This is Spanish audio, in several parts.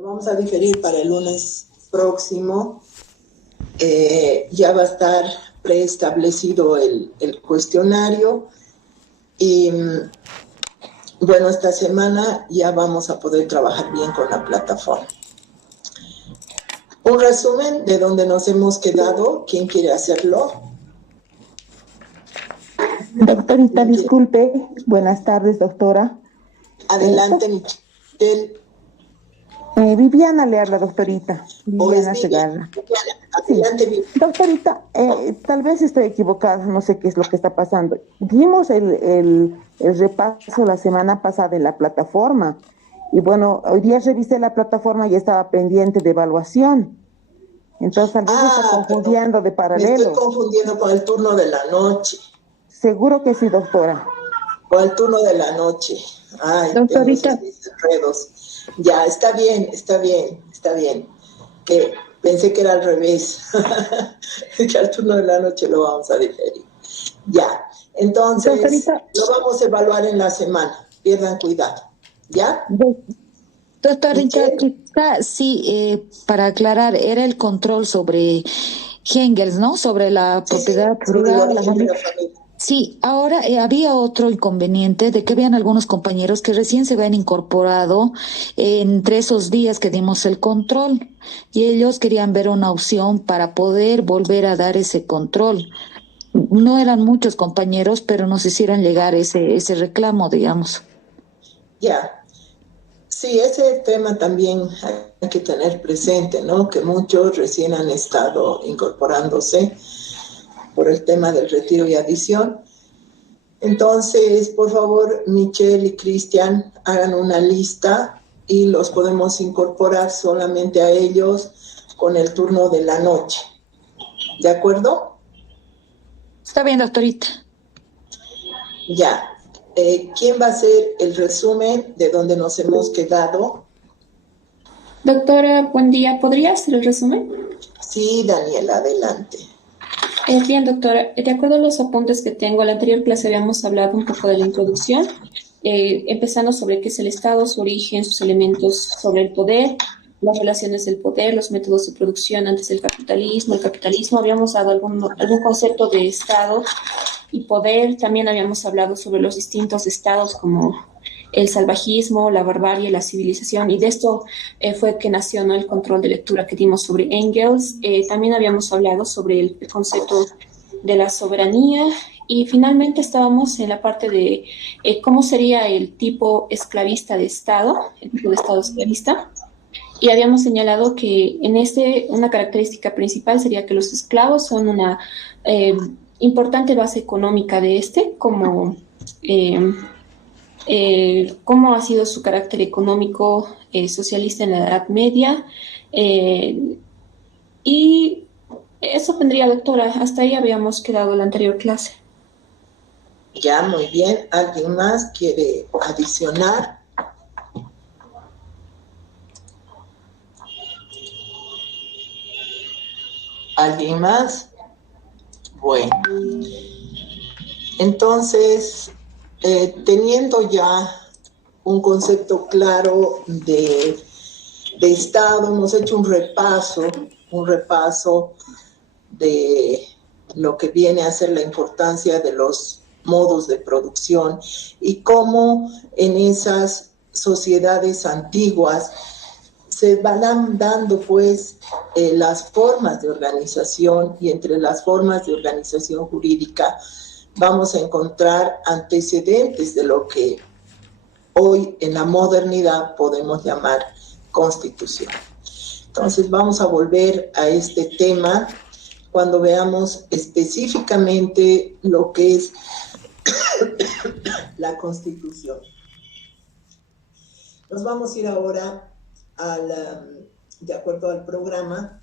Lo vamos a diferir para el lunes próximo. Ya va a estar preestablecido el cuestionario y bueno, esta semana ya vamos a poder trabajar bien con la plataforma. Un resumen de donde nos hemos quedado. ¿Quién quiere hacerlo? Doctorita, disculpe. Buenas tardes, doctora. Adelante, Michelle. Viviana le habla, doctorita. ¿O es Viviana Vivian? Segarra. Sí. Adelante, Vivian. Doctorita, tal vez estoy equivocada, no sé qué es lo que está pasando. Dimos el repaso la semana pasada en la plataforma. Y bueno, hoy día revisé la plataforma y estaba pendiente de evaluación. Entonces, tal vez está Perdón. confundiendo de Me estoy paralelo. confundiendo con el turno de la noche. Seguro que sí, doctora. Con el turno de la noche. Ay, tengo Doctorita, esos mis enredos. Ya, está bien, está bien, está bien. Pensé que era al revés. Que al turno de la noche lo vamos a diferir. Ya, entonces doctorita, lo vamos a evaluar en la semana. Pierdan cuidado. ¿Ya? do- doctorita, Michelle. quizá sí, para aclarar, era el control sobre Engels, ¿no? Sobre la Sí, sí, propiedad sobre el privada, la origen de familia. la familia. Sí, ahora había otro inconveniente de que habían algunos compañeros que recién se habían incorporado entre esos días que dimos el control y ellos querían ver una opción para poder volver a dar ese control. No eran muchos compañeros, pero nos hicieron llegar ese reclamo, digamos. Ya. Sí, ese tema también hay que tener presente, ¿no? Que muchos recién han estado incorporándose por el tema del retiro y adición. Entonces, por favor, Michelle y Cristian, hagan una lista y los podemos incorporar solamente a ellos con el turno de la noche. ¿De acuerdo? Está bien, doctorita. Ya. ¿Quién va a hacer el resumen de donde nos hemos quedado? Doctora, buen día. ¿Podría hacer el resumen? Sí, Daniela, adelante. Bien, doctora. De acuerdo a los apuntes que tengo, en la anterior clase habíamos hablado un poco de la introducción, empezando sobre qué es el Estado, su origen, sus elementos sobre el poder, las relaciones del poder, los métodos de producción antes del capitalismo, el capitalismo. Habíamos dado algún concepto de Estado y poder. También habíamos hablado sobre los distintos estados como el salvajismo, la barbarie, la civilización, y de esto fue que nació, ¿no?, el control de lectura que dimos sobre Engels. También habíamos hablado sobre el concepto de la soberanía y finalmente estábamos en la parte de cómo sería el tipo esclavista de Estado, el tipo de Estado esclavista. Y habíamos señalado que en una característica principal sería que los esclavos son una importante base económica de como eh, cómo ha sido su carácter económico socialista en la Edad Media. eh, y eso tendría, doctora. Hasta ahí habíamos quedado en la anterior clase. Ya, muy bien. ¿Alguien más quiere adicionar? ¿Alguien más? Bueno, entonces, teniendo ya un concepto claro de Estado, hemos hecho un repaso de lo que viene a ser la importancia de los modos de producción y cómo en esas sociedades antiguas se van dando pues las formas de organización, y entre las formas de organización jurídica vamos a encontrar antecedentes de lo que hoy en la modernidad podemos llamar constitución. Entonces vamos a volver a este tema cuando veamos específicamente lo que es la constitución. Nos vamos a ir ahora de acuerdo al programa,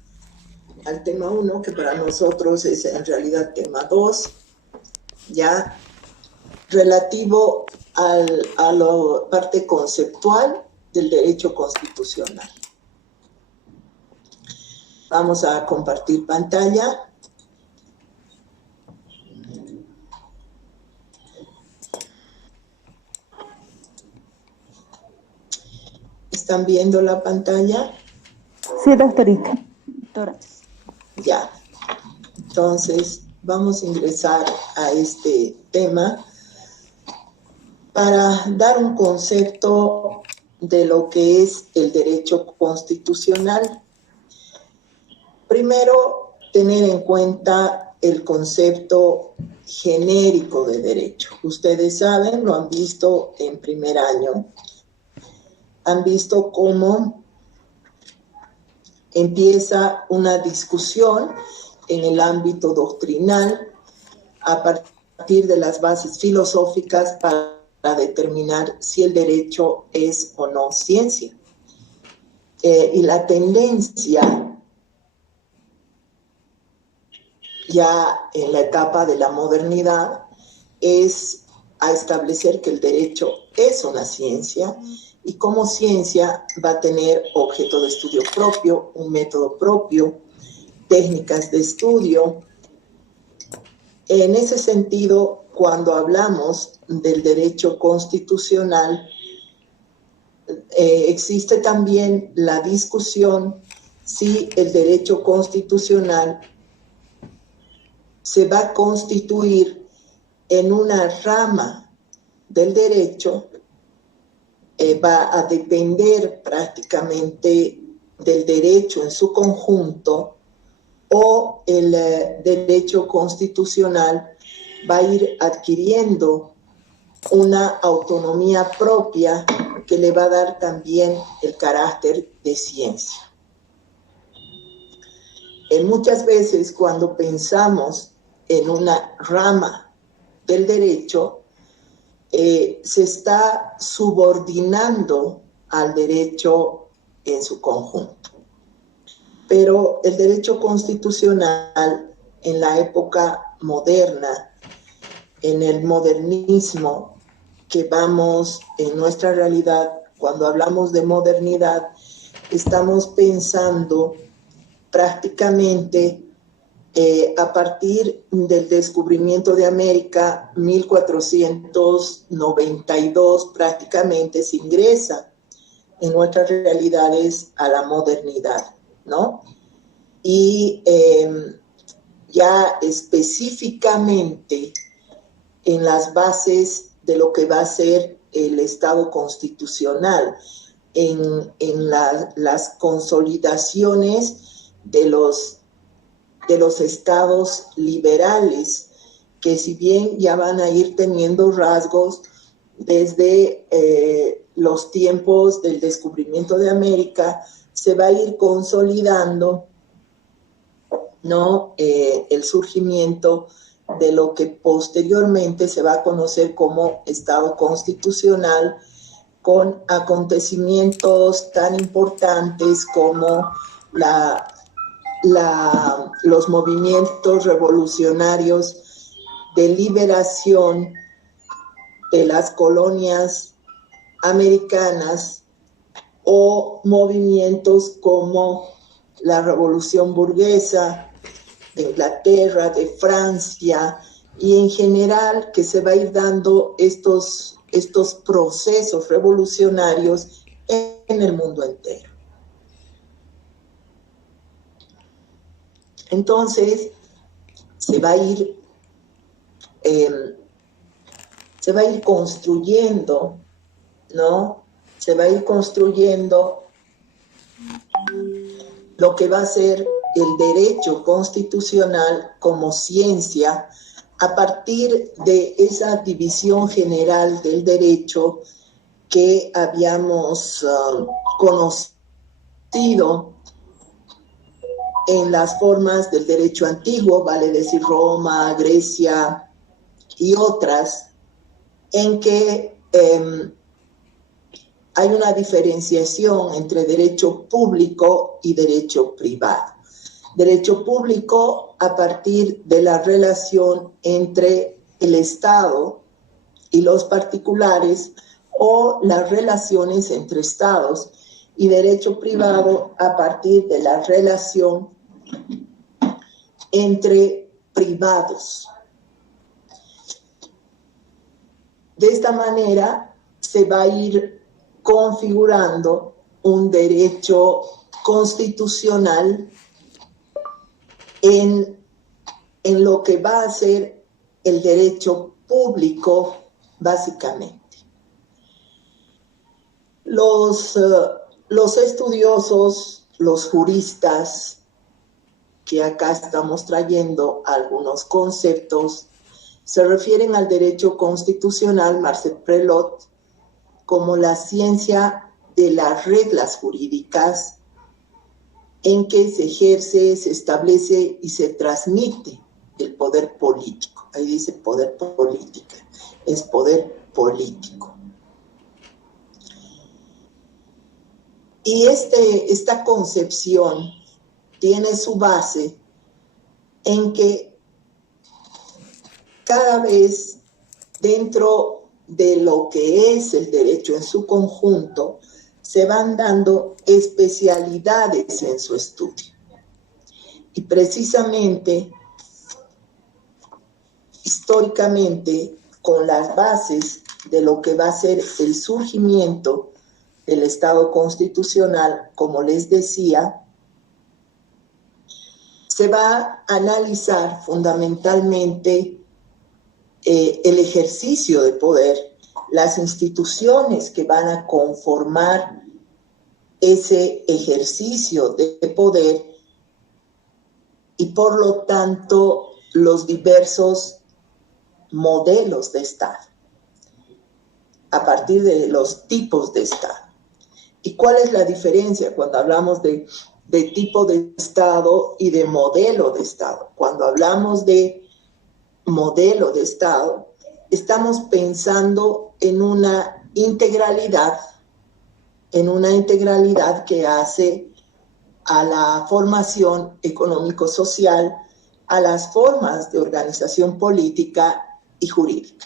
al tema 1, que para nosotros es en realidad tema 2, ya relativo a la parte conceptual del derecho constitucional. Vamos a compartir pantalla. ¿Están viendo la pantalla? Sí, doctorita. Doctora. Ya. Entonces, vamos a ingresar a este tema para dar un concepto de lo que es el derecho constitucional. Primero, tener en cuenta el concepto genérico de derecho. Ustedes saben, lo han visto en primer año, han visto cómo empieza una discusión en el ámbito doctrinal a partir de las bases filosóficas para determinar si el derecho es o no ciencia. Y la tendencia ya en la etapa de la modernidad es a establecer que el derecho es una ciencia y como ciencia va a tener objeto de estudio propio, un método propio, técnicas de estudio. En ese sentido, cuando hablamos del derecho constitucional, existe también la discusión si el derecho constitucional se va a constituir en una rama del derecho, va a depender prácticamente del derecho en su conjunto, o el derecho constitucional va a ir adquiriendo una autonomía propia que le va a dar también el carácter de ciencia. Muchas veces cuando pensamos en una rama del derecho, se está subordinando al derecho en su conjunto. Pero el derecho constitucional en la época moderna, en el modernismo que vamos en nuestra realidad, cuando hablamos de modernidad, estamos pensando prácticamente a partir del descubrimiento de América, 1492 prácticamente se ingresa en nuestras realidades a la modernidad, ¿no? Y ya específicamente en las bases de lo que va a ser el Estado constitucional, en las consolidaciones de los estados liberales, que si bien ya van a ir teniendo rasgos desde los tiempos del descubrimiento de América, se va a ir consolidando, ¿no? El surgimiento de lo que posteriormente se va a conocer como Estado constitucional, con acontecimientos tan importantes como los movimientos revolucionarios de liberación de las colonias americanas o movimientos como la Revolución Burguesa de Inglaterra, de Francia, y en general que se va a ir dando estos procesos revolucionarios en el mundo entero. Entonces, se va a ir construyendo, ¿no? Se va a ir construyendo lo que va a ser el derecho constitucional como ciencia a partir de esa división general del derecho que habíamos conocido en las formas del derecho antiguo, vale decir Roma, Grecia y otras, en que hay una diferenciación entre derecho público y derecho privado. Derecho público a partir de la relación entre el Estado y los particulares o las relaciones entre Estados, y derecho privado a partir de la relación entre privados. De esta manera se va a ir configurando un derecho constitucional en lo que va a ser el derecho público, básicamente. Los estudiosos, los juristas, que acá estamos trayendo algunos conceptos, se refieren al derecho constitucional, Marcel Prelot, como la ciencia de las reglas jurídicas en que se ejerce, se establece y se transmite el poder político. Ahí dice poder político, es poder político. Y esta concepción tiene su base en que cada vez dentro de lo que es el derecho en su conjunto, se van dando especialidades en su estudio. Y precisamente, históricamente, con las bases de lo que va a ser el surgimiento del Estado constitucional, como les decía, se va a analizar fundamentalmente el ejercicio de poder, las instituciones que van a conformar ese ejercicio de poder y por lo tanto los diversos modelos de Estado, a partir de los tipos de Estado. ¿Y cuál es la diferencia cuando hablamos de tipo de Estado y de modelo de Estado? Cuando hablamos de modelo de Estado, estamos pensando en una integralidad que hace a la formación económico-social, a las formas de organización política y jurídica.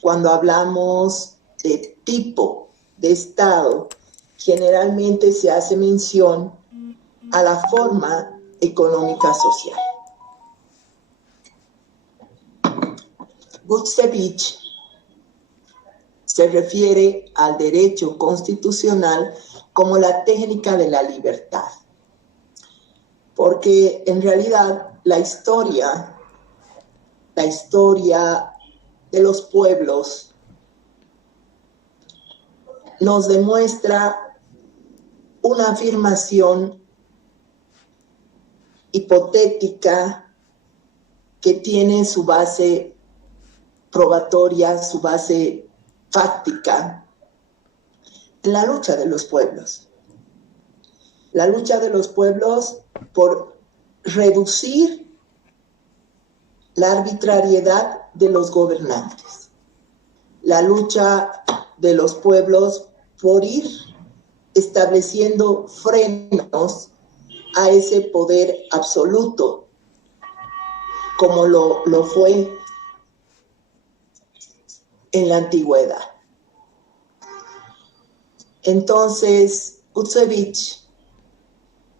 Cuando hablamos de tipo de Estado, generalmente se hace mención a la forma económica social. Gutzewicz se refiere al derecho constitucional como la técnica de la libertad, porque en realidad la historia de los pueblos nos demuestra una afirmación hipotética que tiene su base probatoria, su base fáctica, en la lucha de los pueblos. La lucha de los pueblos por reducir la arbitrariedad de los gobernantes. La lucha de los pueblos por ir estableciendo frenos a ese poder absoluto, como lo fue en la antigüedad. Entonces, Gutzewicz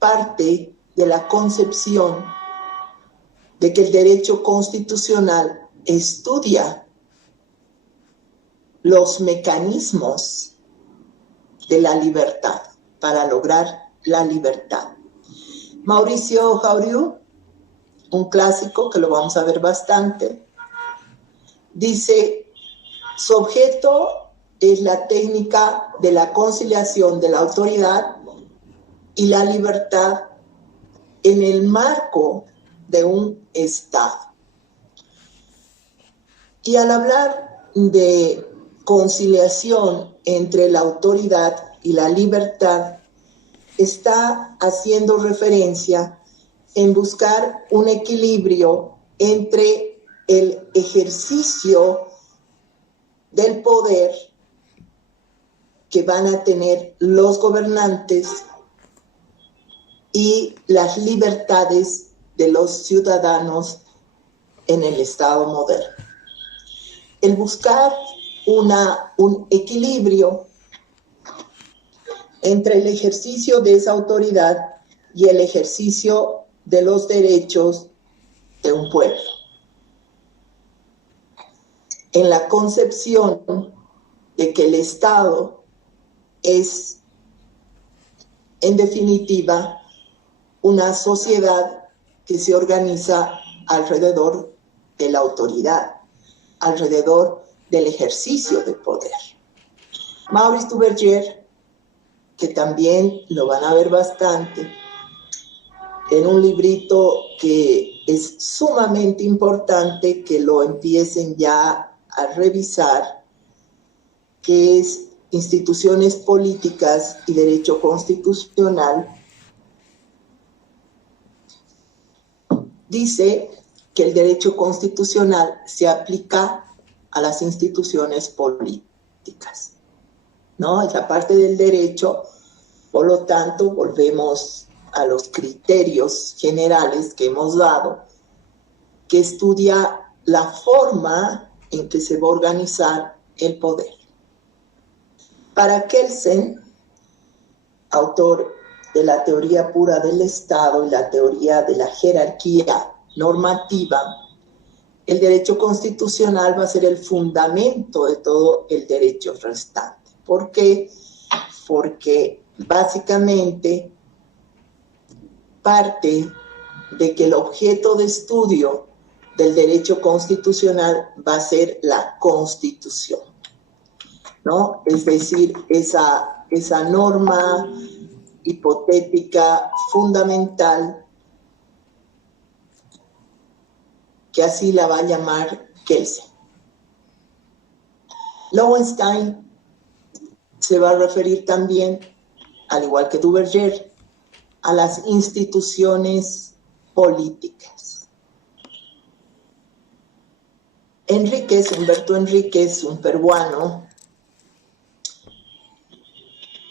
parte de la concepción de que el derecho constitucional estudia los mecanismos de la libertad para lograr la libertad. Mauricio Jauriu, un clásico que lo vamos a ver bastante, dice: su objeto es la técnica de la conciliación de la autoridad y la libertad en el marco de un Estado. Y al hablar de conciliación entre la autoridad y la libertad, está haciendo referencia en buscar un equilibrio entre el ejercicio del poder que van a tener los gobernantes y las libertades de los ciudadanos en el Estado moderno. El buscar un equilibrio entre el ejercicio de esa autoridad y el ejercicio de los derechos de un pueblo. En la concepción de que el Estado es en definitiva, una sociedad que se organiza alrededor de la autoridad, alrededor del ejercicio de poder. Maurice Duverger, que también lo van a ver bastante, en un librito que es sumamente importante que lo empiecen ya a revisar, que es Instituciones Políticas y Derecho Constitucional, dice que el derecho constitucional se aplica a las instituciones políticas, ¿no? Es la parte del derecho, por lo tanto, volvemos a los criterios generales que hemos dado, que estudia la forma en que se va a organizar el poder. Para Kelsen, autor de la teoría pura del Estado y la teoría de la jerarquía normativa, el derecho constitucional va a ser el fundamento de todo el derecho restante. ¿Por qué? Porque básicamente parte de que el objeto de estudio del derecho constitucional va a ser la Constitución, ¿no? Es decir, esa norma hipotética fundamental, que así la va a llamar Kelsen. Lowenstein se va a referir también, al igual que Duverger, a las instituciones políticas. Humberto Enríquez, un peruano,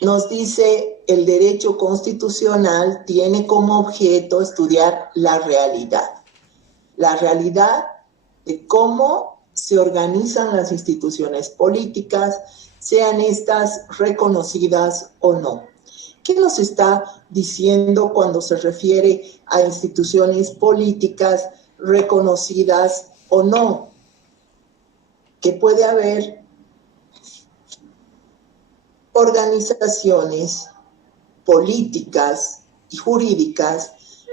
nos dice: el derecho constitucional tiene como objeto estudiar la realidad de cómo se organizan las instituciones políticas, sean estas reconocidas o no. ¿Qué nos está diciendo cuando se refiere a instituciones políticas reconocidas o no? Que puede haber organizaciones políticas y jurídicas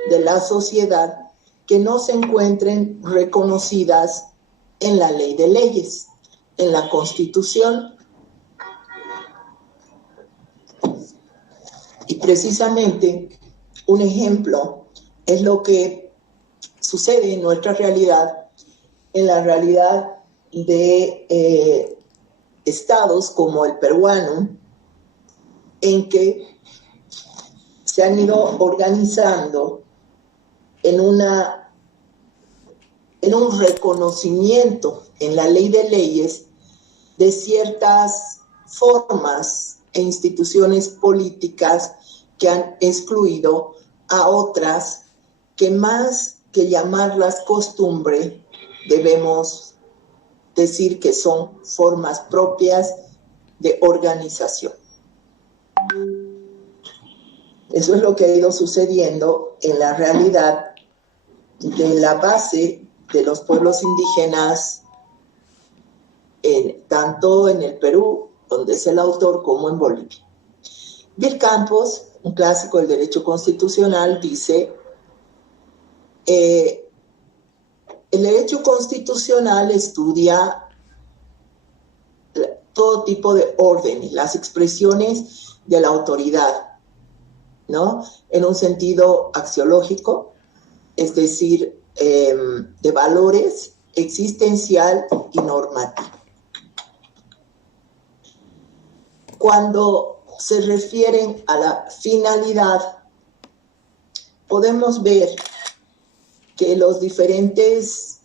de la sociedad que no se encuentren reconocidas en la ley de leyes, en la Constitución. Y precisamente un ejemplo es lo que sucede en nuestra realidad, en la realidad de estados como el peruano, en que se han ido organizando en un reconocimiento en la ley de leyes de ciertas formas e instituciones políticas que han excluido a otras que, más que llamarlas costumbre, debemos decir que son formas propias de organización. Eso es lo que ha ido sucediendo en la realidad de la base de los pueblos indígenas, tanto en el Perú, donde es el autor, como en Bolivia. Bill Campos, un clásico del derecho constitucional, dice: el derecho constitucional estudia todo tipo de órdenes, las expresiones de la autoridad, ¿no? En un sentido axiológico, es decir, de valores existencial y normativo. Cuando se refieren a la finalidad, podemos ver que los diferentes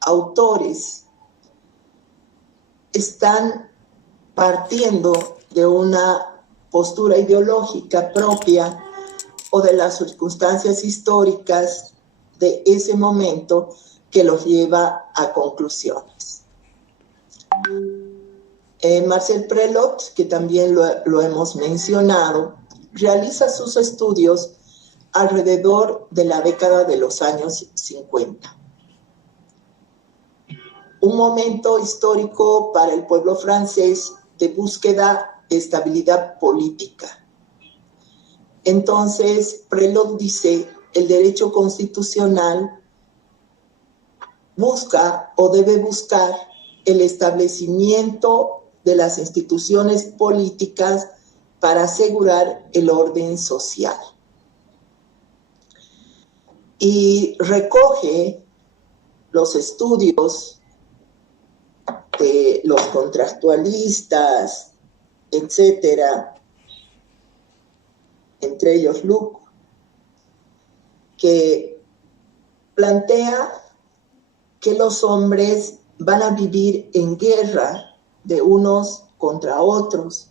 autores están partiendo de una postura ideológica propia o de las circunstancias históricas de ese momento que los lleva a conclusiones. Marcel Prelot, que también lo hemos mencionado, realiza sus estudios alrededor de la década de los años 50. Un momento histórico para el pueblo francés de búsqueda de estabilidad política. Entonces, Prelog dice, el derecho constitucional busca o debe buscar el establecimiento de las instituciones políticas para asegurar el orden social. Y recoge los estudios de los contractualistas, etcétera, entre ellos Luke, que plantea que los hombres van a vivir en guerra de unos contra otros.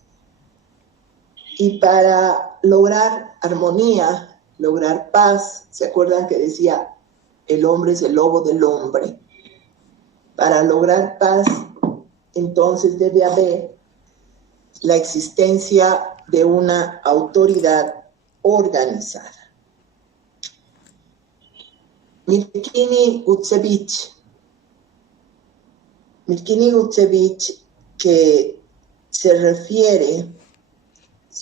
Y para lograr armonía, lograr paz, ¿se acuerdan que decía el hombre es el lobo del hombre? Para lograr paz, entonces debe haber la existencia de una autoridad organizada. Mirkini Gutsevich, que se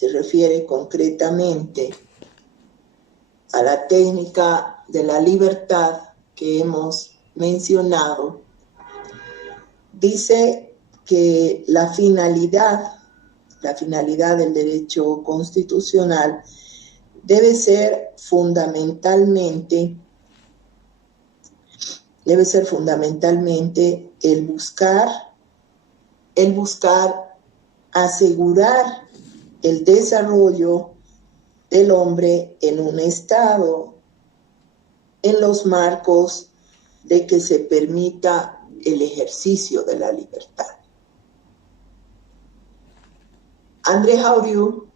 refiere concretamente a la técnica de la libertad que hemos mencionado, dice que la finalidad del derecho constitucional debe ser fundamentalmente el buscar asegurar el desarrollo del hombre en un estado en los marcos de que se permita el ejercicio de la libertad. André Hauriu,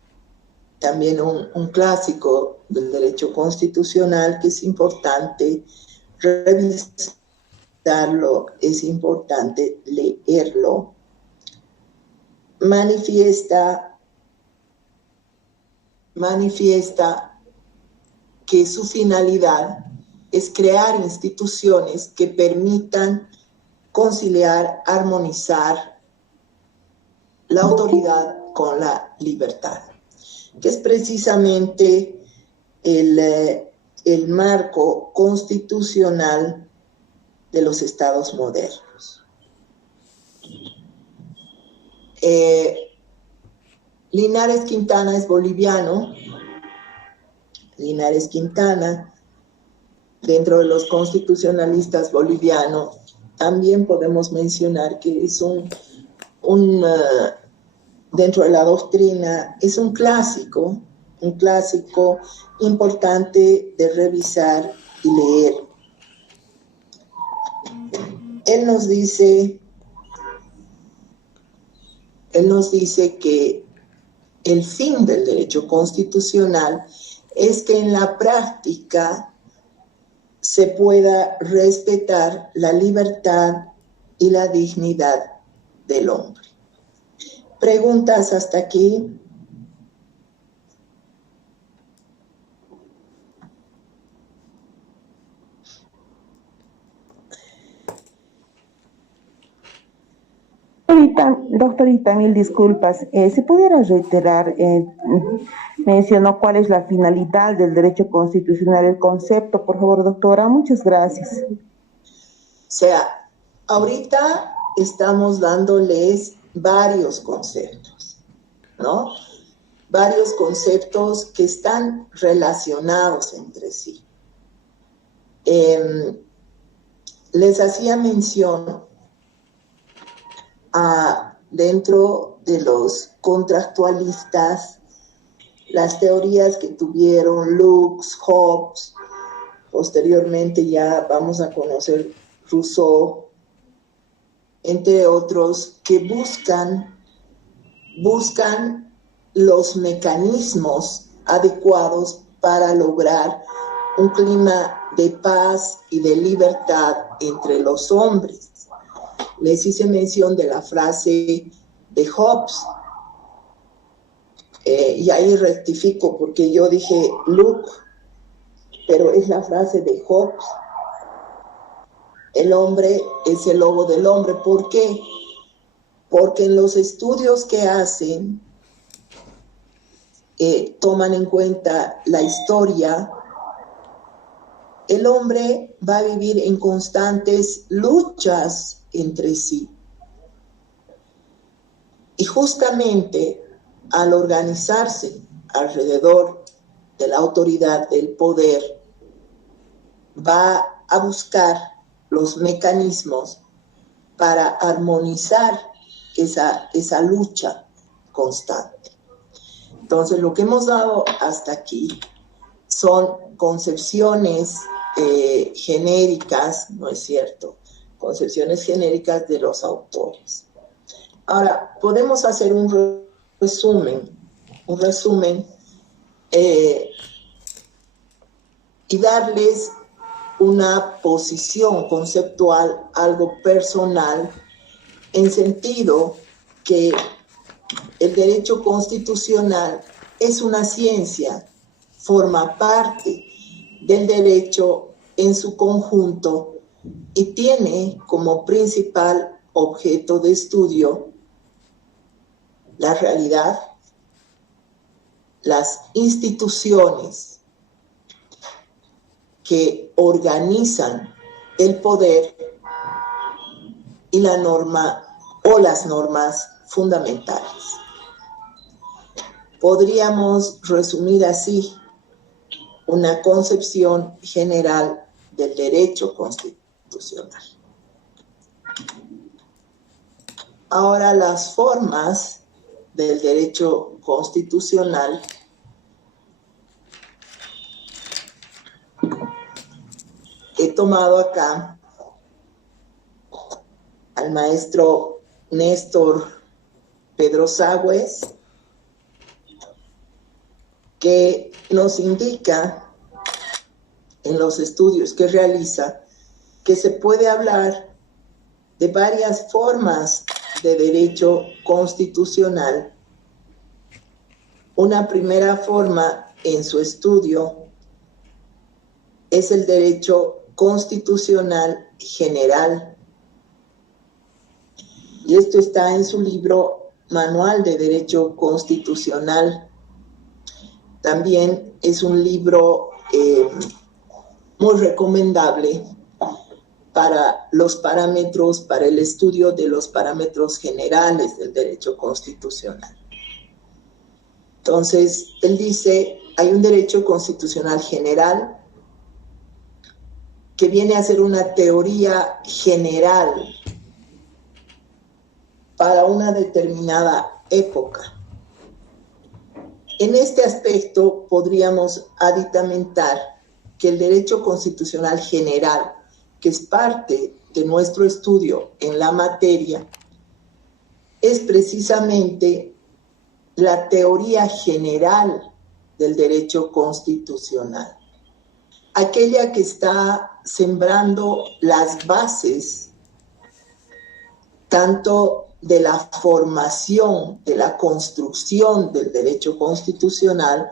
también un clásico del derecho constitucional que es importante revisarlo, es importante leerlo, manifiesta que su finalidad es crear instituciones que permitan conciliar, armonizar la autoridad con la libertad, que es precisamente el marco constitucional de los estados modernos. Linares Quintana es boliviano. Linares Quintana, dentro de los constitucionalistas bolivianos, también podemos mencionar que es dentro de la doctrina, es un clásico importante de revisar y leer. Él nos dice que el fin del derecho constitucional es que en la práctica se pueda respetar la libertad y la dignidad del hombre. ¿Preguntas hasta aquí? Doctorita, mil disculpas. Si pudiera reiterar, mencionó cuál es la finalidad del derecho constitucional, el concepto, por favor, doctora. Muchas gracias. O sea, ahorita estamos dándoles varios conceptos, ¿no? Varios conceptos que están relacionados entre sí. Les hacía mención dentro de los contractualistas, las teorías que tuvieron Lux, Hobbes, posteriormente ya vamos a conocer Rousseau, entre otros, que buscan los mecanismos adecuados para lograr un clima de paz y de libertad entre los hombres. Les hice mención de la frase de Hobbes, y ahí rectifico porque yo dije Luke, pero es la frase de Hobbes. El hombre es el lobo del hombre. ¿Por qué? Porque en los estudios que hacen toman en cuenta la historia, el hombre va a vivir en constantes luchas entre sí. Y justamente al organizarse alrededor de la autoridad, del poder, va a buscar los mecanismos para armonizar esa lucha constante. Entonces, lo que hemos dado hasta aquí son concepciones genéricas, ¿no es cierto? Concepciones genéricas de los autores. Ahora, podemos hacer un resumen y darles una posición conceptual, algo personal, en sentido que el derecho constitucional es una ciencia, forma parte del derecho en su conjunto y tiene como principal objeto de estudio la realidad, las instituciones que organizan el poder y la norma o las normas fundamentales. Podríamos resumir así una concepción general del derecho constitucional. Ahora, las formas del derecho constitucional he tomado acá al maestro Néstor Pedrosagües, que nos indica en los estudios que realiza que se puede hablar de varias formas de derecho constitucional. Una primera forma en su estudio es el derecho constitucional general. Y esto está en su libro Manual de Derecho Constitucional. También es un libro muy recomendable para los parámetros, para el estudio de los parámetros generales del derecho constitucional. Entonces, él dice, hay un derecho constitucional general que viene a ser una teoría general para una determinada época. En este aspecto podríamos aditamentar que el derecho constitucional general, que es parte de nuestro estudio en la materia, es precisamente la teoría general del derecho constitucional, aquella que está sembrando las bases tanto de la formación, de la construcción del derecho constitucional,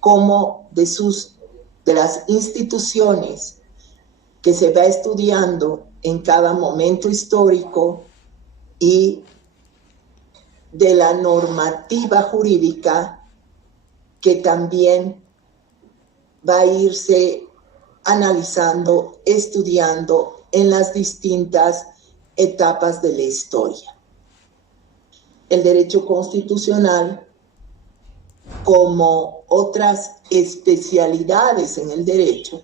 como de las instituciones que se va estudiando en cada momento histórico y de la normativa jurídica que también va a irse analizando, estudiando en las distintas etapas de la historia. El derecho constitucional, como otras especialidades en el derecho,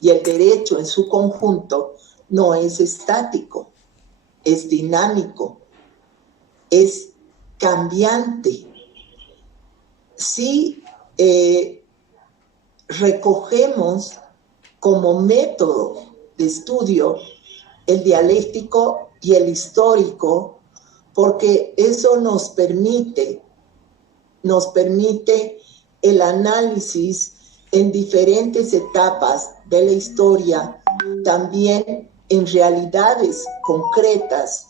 y el derecho en su conjunto, no es estático, es dinámico, es cambiante. Si recogemos como método de estudio el dialéctico y el histórico, porque eso nos permite el análisis en diferentes etapas de la historia, también en realidades concretas,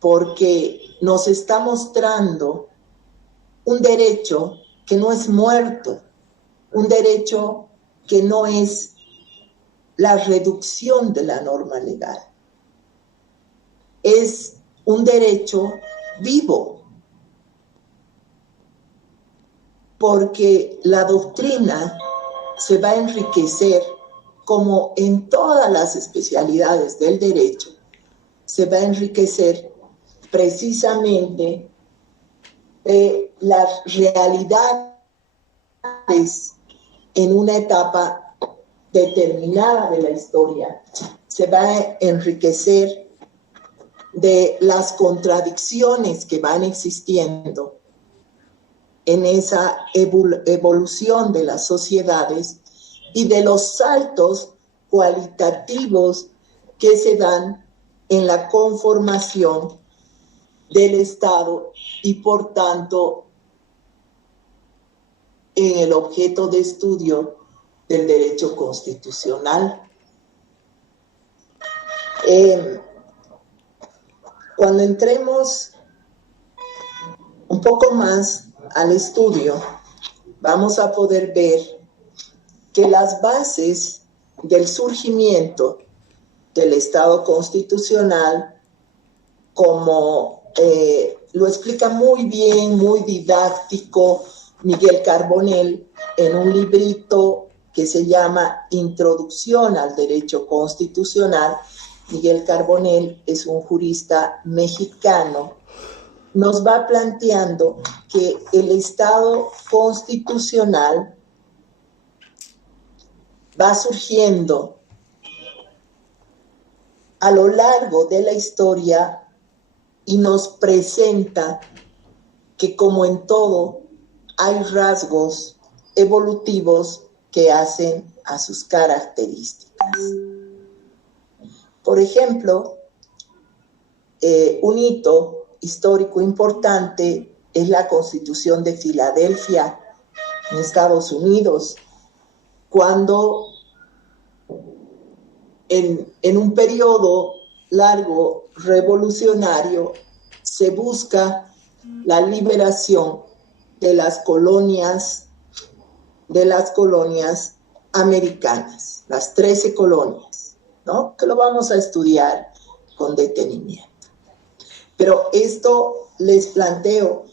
porque nos está mostrando un derecho que no es muerto, un derecho que no es la reducción de la norma legal. Es un derecho vivo. porque la doctrina se va a enriquecer, como en todas las especialidades del derecho, se va a enriquecer precisamente de las realidades en una etapa determinada de la historia. Se va a enriquecer de las contradicciones que van existiendo en esa evolución de las sociedades y de los saltos cualitativos que se dan en la conformación del Estado y, por tanto, en el objeto de estudio del derecho constitucional. Cuando entremos un poco más al estudio, vamos a poder ver que las bases del surgimiento del Estado constitucional, como lo explica muy bien, muy didáctico, Miguel Carbonell en un librito que se llama Introducción al Derecho Constitucional. Miguel Carbonell es un jurista mexicano. Nos va planteando que el Estado constitucional va surgiendo a lo largo de la historia y nos presenta que, como en todo, hay rasgos evolutivos que hacen a sus características. Por ejemplo, un hito histórico importante es la Constitución de Filadelfia en Estados Unidos, cuando en un periodo largo revolucionario se busca la liberación de las colonias americanas, las 13 colonias, ¿no? Que lo vamos a estudiar con detenimiento. Pero esto les planteo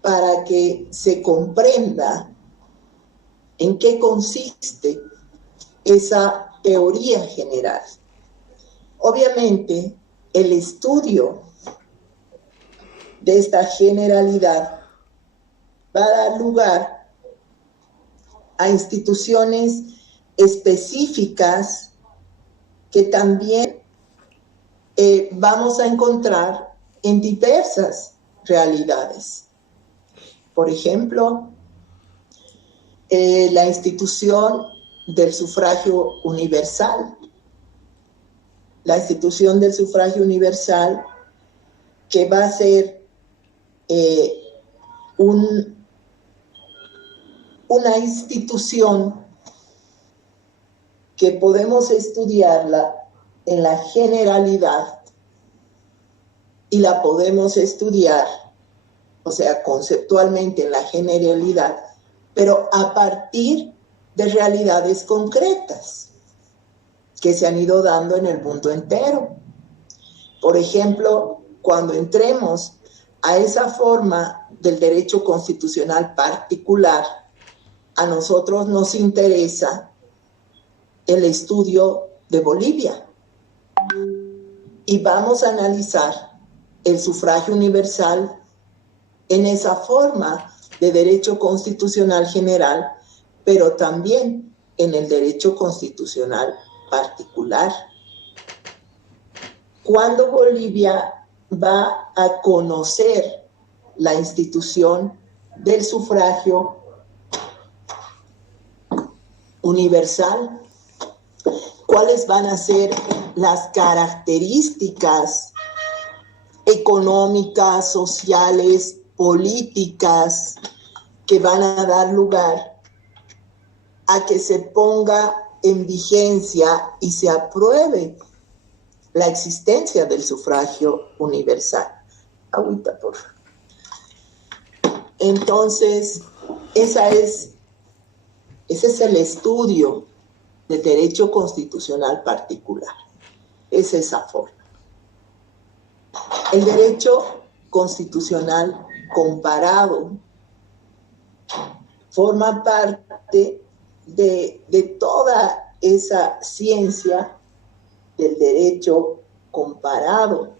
para que se comprenda en qué consiste esa teoría general. Obviamente, el estudio de esta generalidad va a dar lugar a instituciones específicas que también vamos a encontrar en diversas realidades. Por ejemplo, la institución del sufragio universal. La institución del sufragio universal, que va a ser una institución que podemos estudiarla en la generalidad y la podemos estudiar, o sea, conceptualmente en la generalidad, pero a partir de realidades concretas que se han ido dando en el mundo entero. Por ejemplo, cuando entremos a esa forma del derecho constitucional particular, a nosotros nos interesa el estudio de Bolivia y vamos a analizar el sufragio universal en esa forma de derecho constitucional general, pero también en el derecho constitucional particular. Cuando Bolivia va a conocer la institución del sufragio universal, ¿cuáles van a ser las características económicas, sociales, políticas que van a dar lugar a que se ponga en vigencia y se apruebe la existencia del sufragio universal? Agüita, por favor. Entonces, ese es el estudio de derecho constitucional particular. Es esa forma. El derecho constitucional comparado forma parte de toda esa ciencia del derecho comparado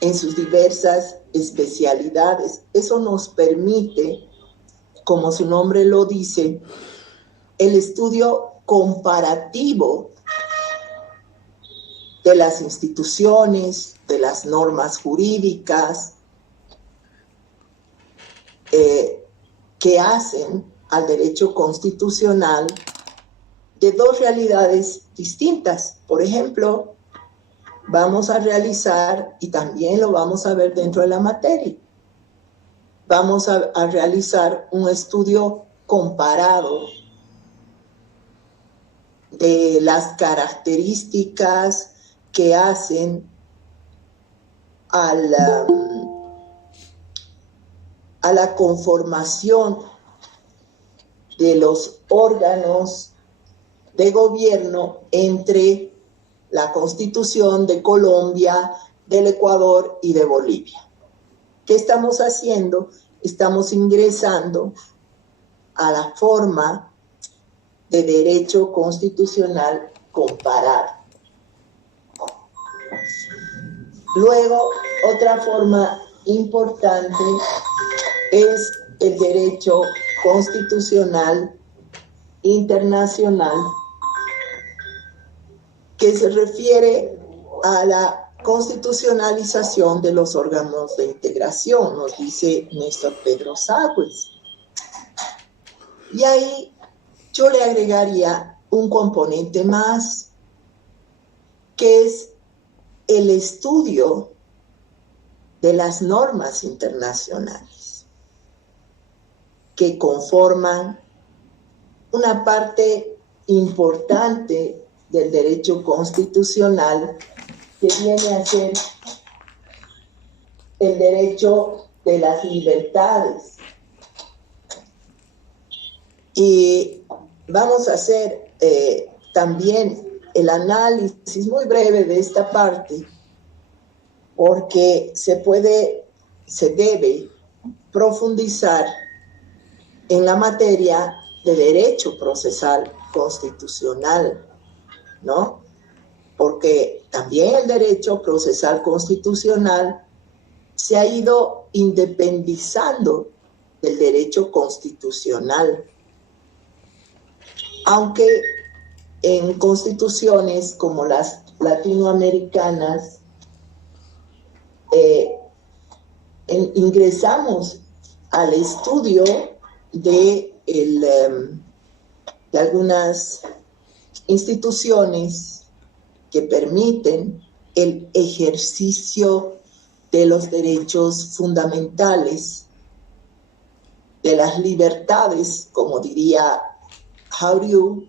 en sus diversas especialidades. Eso nos permite, como su nombre lo dice, el estudio comparativo de las instituciones, de las normas jurídicas que hacen al derecho constitucional de dos realidades distintas. Por ejemplo, vamos a realizar, y también lo vamos a ver dentro de la materia, vamos a realizar un estudio comparado de las características que hacen a la conformación de los órganos de gobierno entre la Constitución de Colombia, del Ecuador y de Bolivia. ¿Qué estamos haciendo? Estamos ingresando a la forma de derecho constitucional comparado. Luego, otra forma importante es el derecho constitucional internacional, que se refiere a la constitucionalización de los órganos de integración, nos dice Néstor Pedro Sagües. Y ahí yo le agregaría un componente más, que es el estudio de las normas internacionales que conforman una parte importante del derecho constitucional, que viene a ser el derecho de las libertades. Y vamos a hacer también el análisis muy breve de esta parte, porque se debe profundizar en la materia de derecho procesal constitucional, ¿no? Porque también el derecho procesal constitucional se ha ido independizando del derecho constitucional, aunque en constituciones como las latinoamericanas ingresamos al estudio de algunas instituciones que permiten el ejercicio de los derechos fundamentales, de las libertades, como diría Jauriu,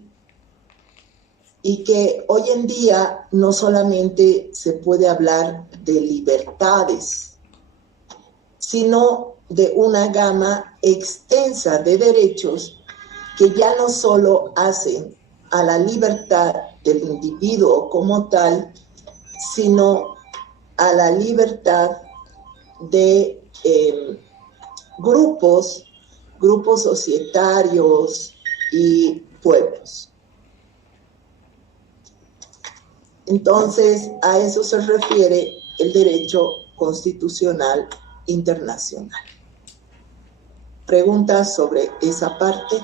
y que hoy en día no solamente se puede hablar de libertades, sino de una gama extensa de derechos que ya no solo hacen a la libertad del individuo como tal, sino a la libertad de grupos societarios y pueblos. Entonces, a eso se refiere el derecho constitucional internacional. ¿Preguntas sobre esa parte?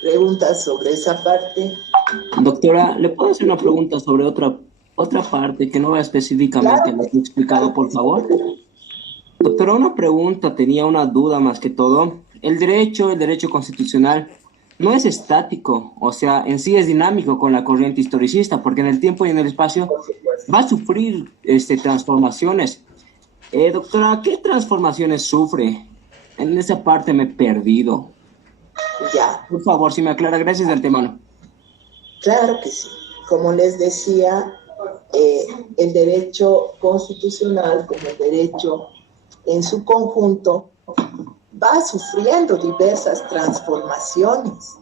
¿Preguntas sobre esa parte? Doctora, ¿le puedo hacer una pregunta sobre otra parte que no va específicamente en lo que he explicado, por favor? Doctora, una pregunta, tenía una duda más que todo. El derecho constitucional no es estático, o sea, en sí es dinámico con la corriente historicista, porque en el tiempo y en el espacio va a sufrir transformaciones. Doctora, ¿qué transformaciones sufre? En esa parte me he perdido. Ya. Por favor, si me aclara, gracias de antemano. Claro que sí. Como les decía, el derecho constitucional como derecho en su conjunto va sufriendo diversas transformaciones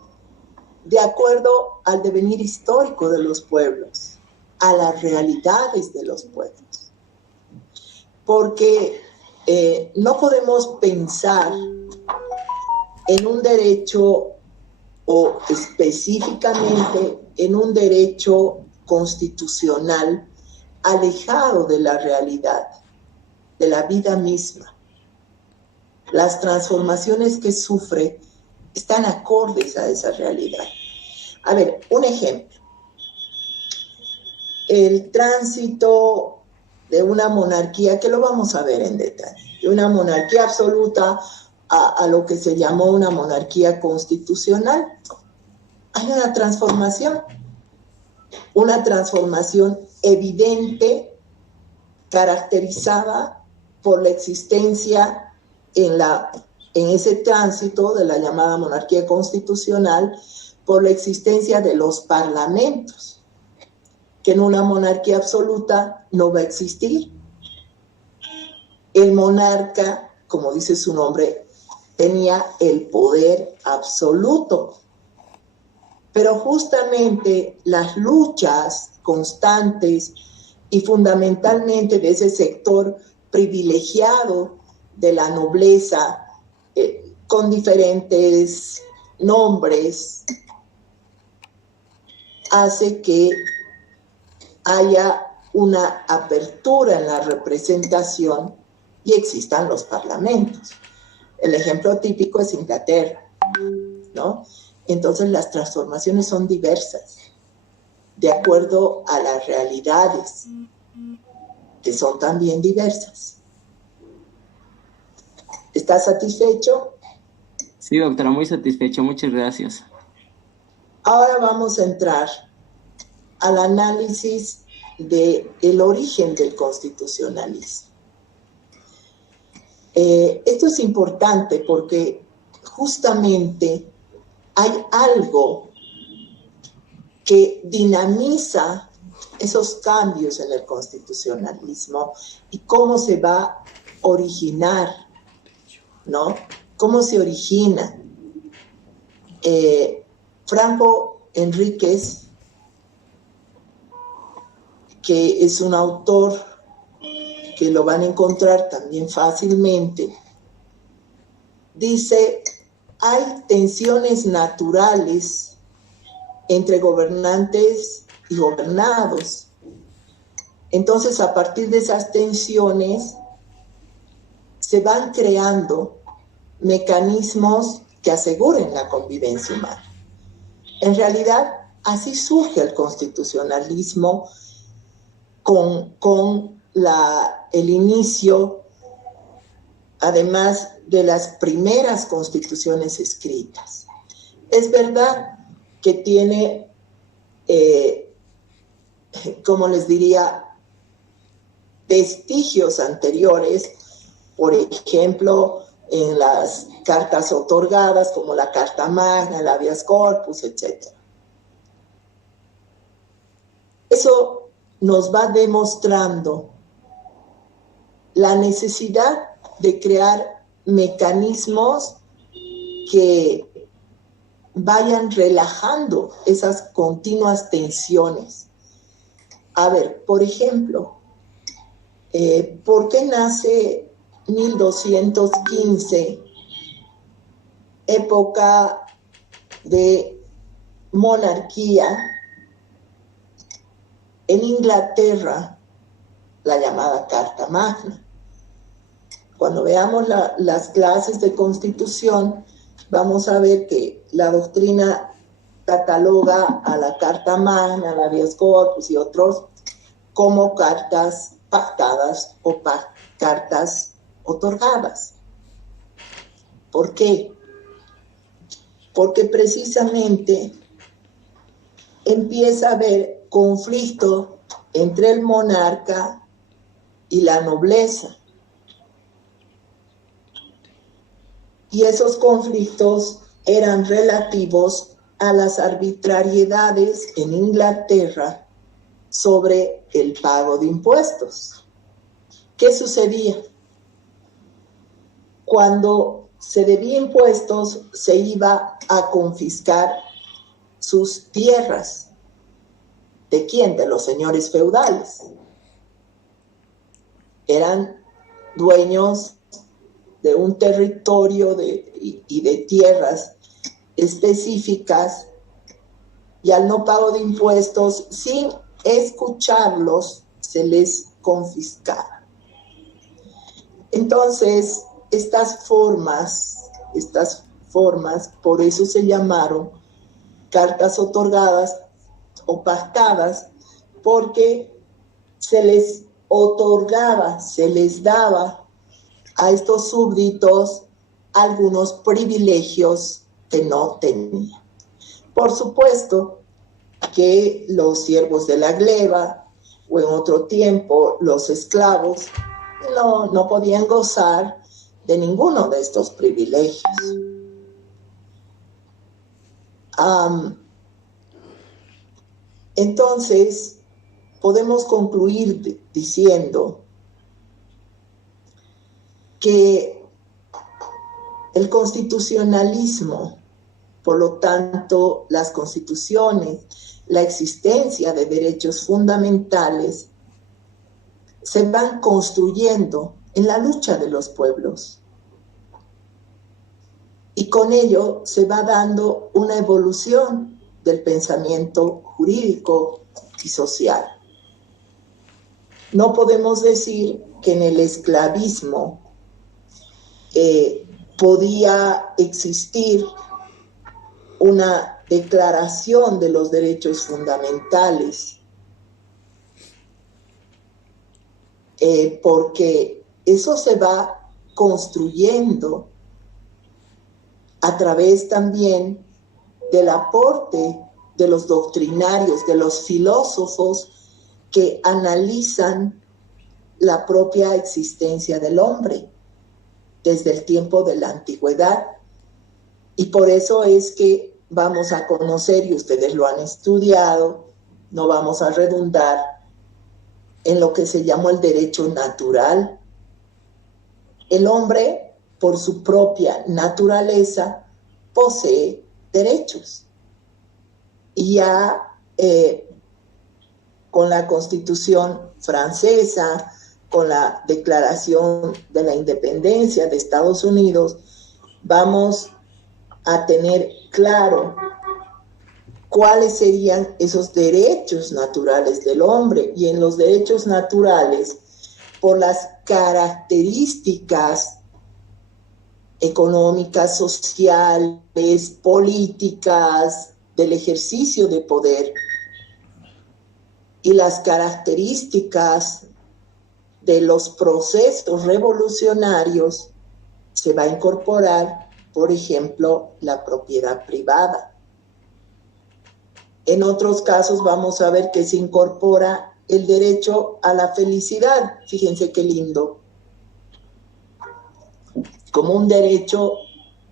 de acuerdo al devenir histórico de los pueblos, a las realidades de los pueblos. Porque no podemos pensar en un derecho o específicamente en un derecho constitucional alejado de la realidad, de la vida misma. Las transformaciones que sufre están acordes a esa realidad. A ver, un ejemplo. El tránsito de una monarquía, que lo vamos a ver en detalle, de una monarquía absoluta a lo que se llamó una monarquía constitucional. Hay una transformación evidente, caracterizada por la existencia en ese tránsito de la llamada monarquía constitucional, por la existencia de los parlamentos, que en una monarquía absoluta no va a existir. El monarca, como dice su nombre, tenía el poder absoluto. Pero justamente las luchas constantes y fundamentalmente de ese sector privilegiado de la nobleza, con diferentes nombres, hace que haya una apertura en la representación y existan los parlamentos. El ejemplo típico es Inglaterra, ¿no? Entonces las transformaciones son diversas, de acuerdo a las realidades, que son también diversas. ¿Estás satisfecho? Sí, doctora, muy satisfecho, muchas gracias. Ahora vamos a entrar al análisis del origen del constitucionalismo. Esto es importante porque justamente hay algo que dinamiza esos cambios en el constitucionalismo y cómo se va a originar, ¿no? ¿Cómo se origina? Franco Enríquez, que es un autor que lo van a encontrar también fácilmente, dice: hay tensiones naturales entre gobernantes y gobernados. Entonces, a partir de esas tensiones, se van creando mecanismos que aseguren la convivencia humana. En realidad, así surge el constitucionalismo con el inicio, además de las primeras constituciones escritas. Es verdad que tiene, como les diría, vestigios anteriores, por ejemplo, en las cartas otorgadas, como la Carta Magna, el Habeas Corpus, etc. Eso nos va demostrando la necesidad de crear mecanismos que vayan relajando esas continuas tensiones. A ver, por ejemplo, ¿por qué nace 1215, época de monarquía? En Inglaterra, la llamada Carta Magna. Cuando veamos las clases de Constitución, vamos a ver que la doctrina cataloga a la Carta Magna, al Habeas Corpus y otros como cartas pactadas o cartas otorgadas. ¿Por qué? Porque precisamente empieza a haber conflicto entre el monarca y la nobleza. Y esos conflictos eran relativos a las arbitrariedades en Inglaterra sobre el pago de impuestos. ¿Qué sucedía? Cuando se debía impuestos, se iba a confiscar sus tierras. ¿De quién? De los señores feudales. Eran dueños de un territorio y de tierras específicas, y al no pago de impuestos, sin escucharlos, se les confiscaba. Entonces, estas formas, por eso se llamaron cartas otorgadas o pactadas, porque se les otorgaba, se les daba a estos súbditos algunos privilegios que no tenían. Por supuesto que los siervos de la gleba, o en otro tiempo los esclavos, no podían gozar de ninguno de estos privilegios. Entonces, podemos concluir diciendo que el constitucionalismo, por lo tanto, las constituciones, la existencia de derechos fundamentales, se van construyendo en la lucha de los pueblos. Y con ello se va dando una evolución del pensamiento jurídico y social. No podemos decir que en el esclavismo podía existir una declaración de los derechos fundamentales, porque eso se va construyendo a través también del aporte de los doctrinarios, de los filósofos que analizan la propia existencia del hombre desde el tiempo de la antigüedad. Y por eso es que vamos a conocer, y ustedes lo han estudiado, no vamos a redundar en lo que se llamó el derecho natural. El hombre, por su propia naturaleza, posee derechos. Y ya con la Constitución francesa, con la Declaración de la Independencia de Estados Unidos, vamos a tener claro cuáles serían esos derechos naturales del hombre. Y en los derechos naturales, por las características económicas, sociales, políticas del ejercicio de poder y las características de los procesos revolucionarios, se va a incorporar, por ejemplo, la propiedad privada. En otros casos vamos a ver que se incorpora el derecho a la felicidad. Fíjense qué lindo. Como un derecho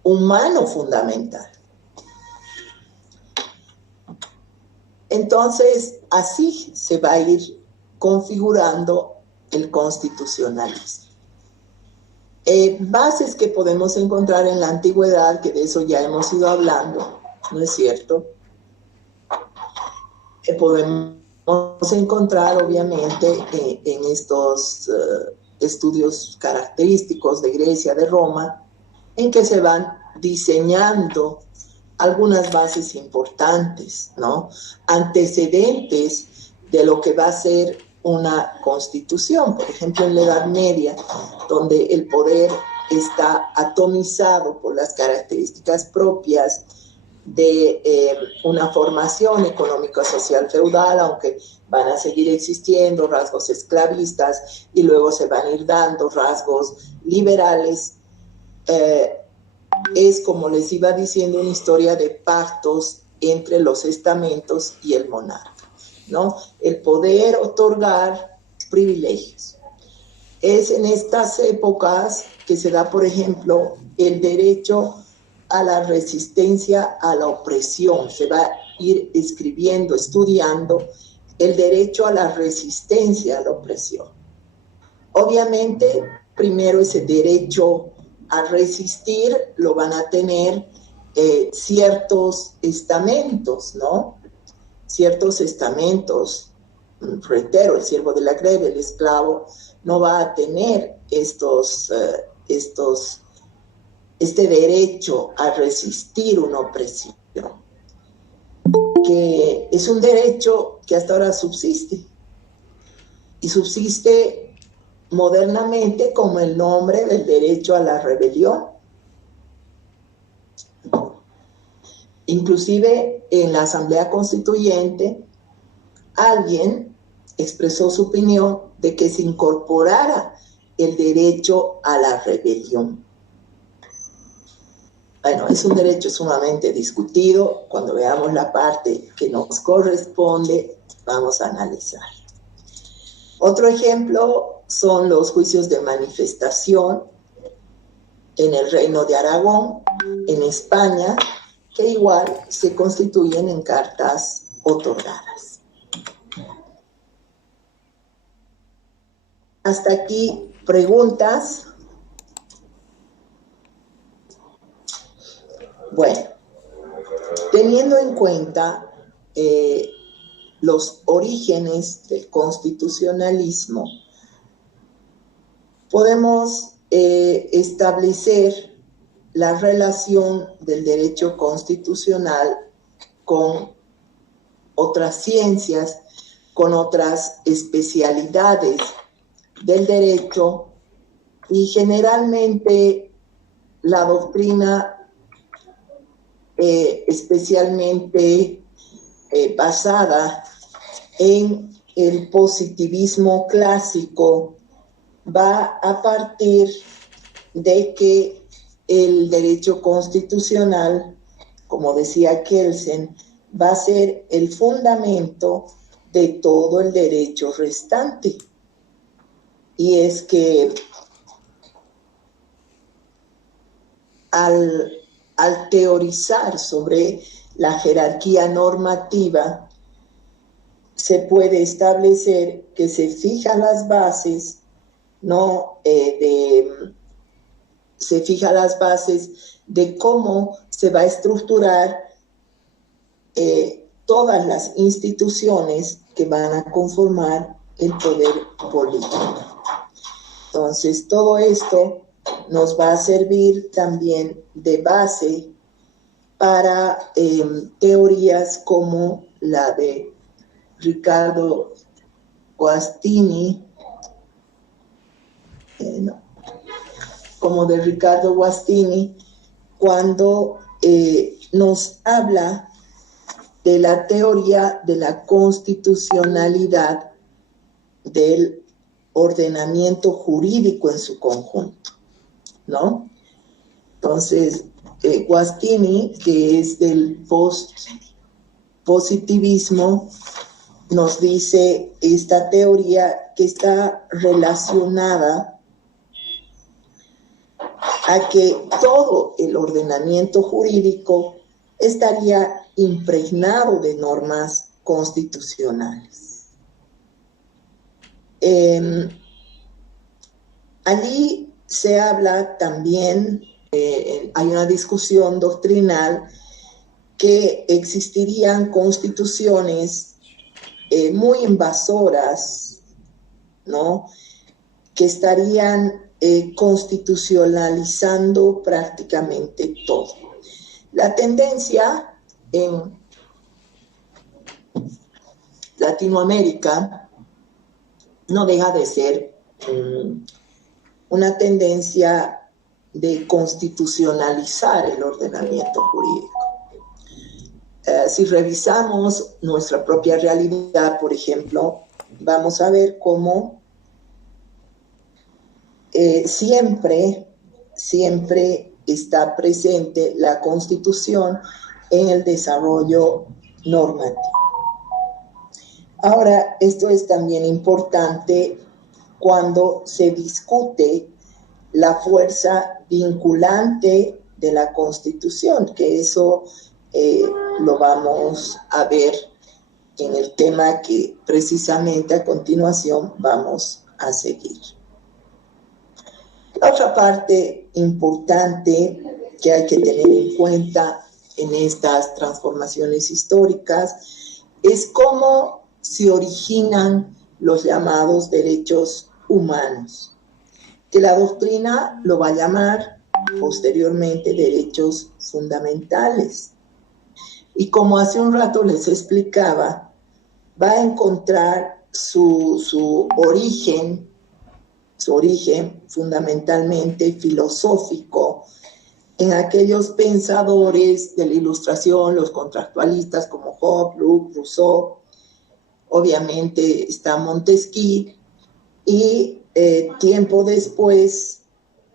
humano fundamental. Entonces, así se va a ir configurando el constitucionalismo. Bases que podemos encontrar en la antigüedad, que de eso ya hemos ido hablando, ¿no es cierto? Podemos encontrar, obviamente, en estos estudios característicos de Grecia, de Roma, en que se van diseñando algunas bases importantes, ¿no? Antecedentes de lo que va a ser una constitución. Por ejemplo, en la Edad Media, donde el poder está atomizado por las características propias de una formación económico-social feudal, aunque van a seguir existiendo rasgos esclavistas y luego se van a ir dando rasgos liberales. Es, como les iba diciendo, una historia de pactos entre los estamentos y el monarca, ¿no? El poder otorgar privilegios. Es en estas épocas que se da, por ejemplo, el derecho a la resistencia a la opresión. Se va a ir escribiendo, estudiando el derecho a la resistencia a la opresión. Obviamente, primero ese derecho a resistir lo van a tener ciertos estamentos, ¿no? Ciertos estamentos. Reitero, el siervo de la greve, el esclavo, no va a tener este derecho a resistir una opresión, que es un derecho que hasta ahora subsiste, y subsiste modernamente como el nombre del derecho a la rebelión. Inclusive en la Asamblea Constituyente, alguien expresó su opinión de que se incorporara el derecho a la rebelión. Bueno, es un derecho sumamente discutido. Cuando veamos la parte que nos corresponde, vamos a analizar. Otro ejemplo son los juicios de manifestación en el Reino de Aragón, en España, que igual se constituyen en cartas otorgadas. Hasta aquí, preguntas. Bueno, teniendo en cuenta los orígenes del constitucionalismo, podemos establecer la relación del derecho constitucional con otras ciencias, con otras especialidades del derecho, y generalmente la doctrina especialmente basada en el positivismo clásico va a partir de que el derecho constitucional, como decía Kelsen, va a ser el fundamento de todo el derecho restante. Y es que al teorizar sobre la jerarquía normativa, se puede establecer que se fijan las bases, ¿no? Se fijan las bases de cómo se va a estructurar todas las instituciones que van a conformar el poder político. Entonces, todo esto nos va a servir también de base para teorías como la de Riccardo Guastini, cuando nos habla de la teoría de la constitucionalidad del ordenamiento jurídico en su conjunto, ¿no? Entonces, Guastini, que es del positivismo, nos dice esta teoría que está relacionada a que todo el ordenamiento jurídico estaría impregnado de normas constitucionales. Allí se habla también, hay una discusión doctrinal, que existirían constituciones muy invasoras, ¿no?, que estarían constitucionalizando prácticamente todo. La tendencia en Latinoamérica no deja de ser una tendencia de constitucionalizar el ordenamiento jurídico. Si revisamos nuestra propia realidad, por ejemplo, vamos a ver cómo siempre está presente la Constitución en el desarrollo normativo. Ahora, esto es también importante cuando se discute la fuerza vinculante de la Constitución, que eso lo vamos a ver en el tema que precisamente a continuación vamos a seguir. La otra parte importante que hay que tener en cuenta en estas transformaciones históricas es cómo se originan los llamados derechos humanos, que la doctrina lo va a llamar posteriormente derechos fundamentales. Y como hace un rato les explicaba, va a encontrar su origen fundamentalmente filosófico en aquellos pensadores de la Ilustración, los contractualistas como Hobbes, Locke, Rousseau. Obviamente está Montesquieu y tiempo después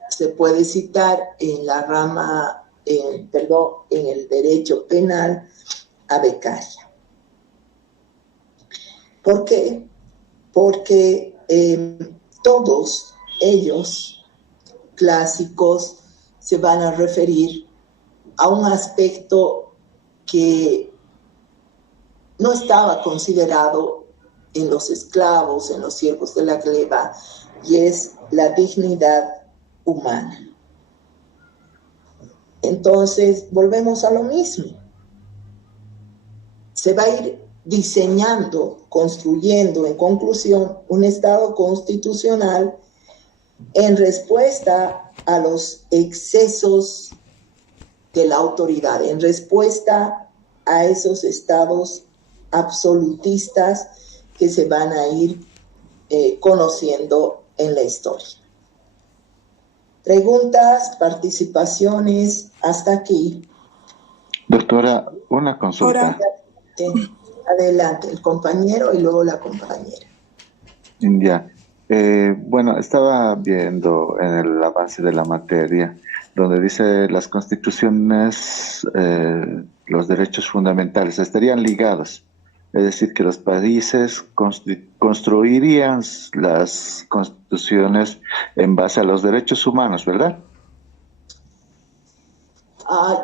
se puede citar en la rama, en el derecho penal a Beccaria. ¿Por qué? Porque todos ellos, clásicos, se van a referir a un aspecto que no estaba considerado en los esclavos, en los siervos de la gleba, y es la dignidad humana. Entonces, volvemos a lo mismo. Se va a ir diseñando, construyendo, en conclusión, un Estado constitucional en respuesta a los excesos de la autoridad, en respuesta a esos estados absolutistas que se van a ir conociendo en la historia. Preguntas, participaciones, hasta aquí. Doctora, una consulta. Adelante, el compañero y luego la compañera. Ya. Bueno, estaba viendo en el avance de la materia, donde dice las constituciones, los derechos fundamentales estarían ligados. Es decir, que los países construirían las constituciones en base a los derechos humanos, ¿verdad?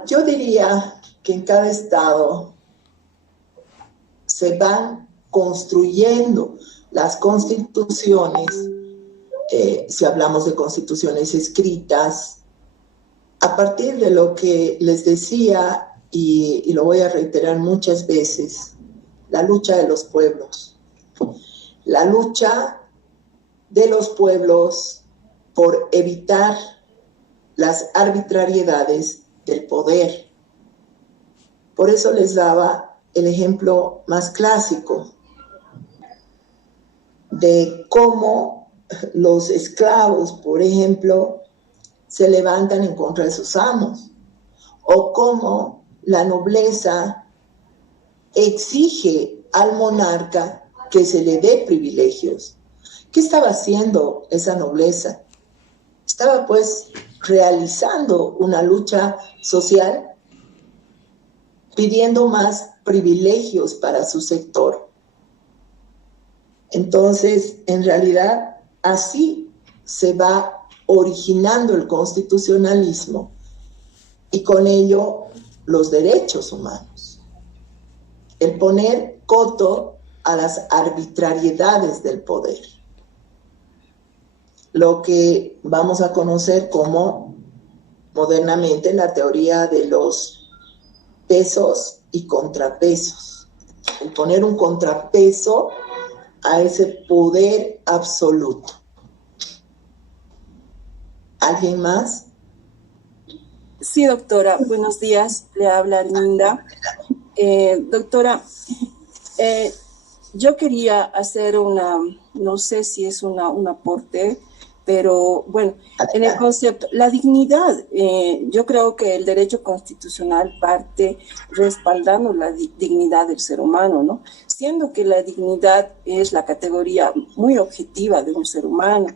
Yo diría que en cada estado se van construyendo las constituciones, si hablamos de constituciones escritas, a partir de lo que les decía, y lo voy a reiterar muchas veces, la lucha de los pueblos. La lucha de los pueblos por evitar las arbitrariedades del poder. Por eso les daba el ejemplo más clásico de cómo los esclavos, por ejemplo, se levantan en contra de sus amos, o cómo la nobleza exige al monarca que se le dé privilegios. ¿Qué estaba haciendo esa nobleza? Estaba pues realizando una lucha social, pidiendo más privilegios para su sector. Entonces, en realidad, así se va originando el constitucionalismo y con ello los derechos humanos. El poner coto a las arbitrariedades del poder. Lo que vamos a conocer como modernamente la teoría de los pesos y contrapesos. El poner un contrapeso a ese poder absoluto. ¿Alguien más? Sí, doctora. Buenos días. Le habla Linda. Doctora, yo quería hacer no sé si es un aporte, pero bueno, en el concepto, la dignidad, yo creo que el derecho constitucional parte respaldando la dignidad del ser humano, ¿no? Siendo que la dignidad es la categoría muy objetiva de un ser humano,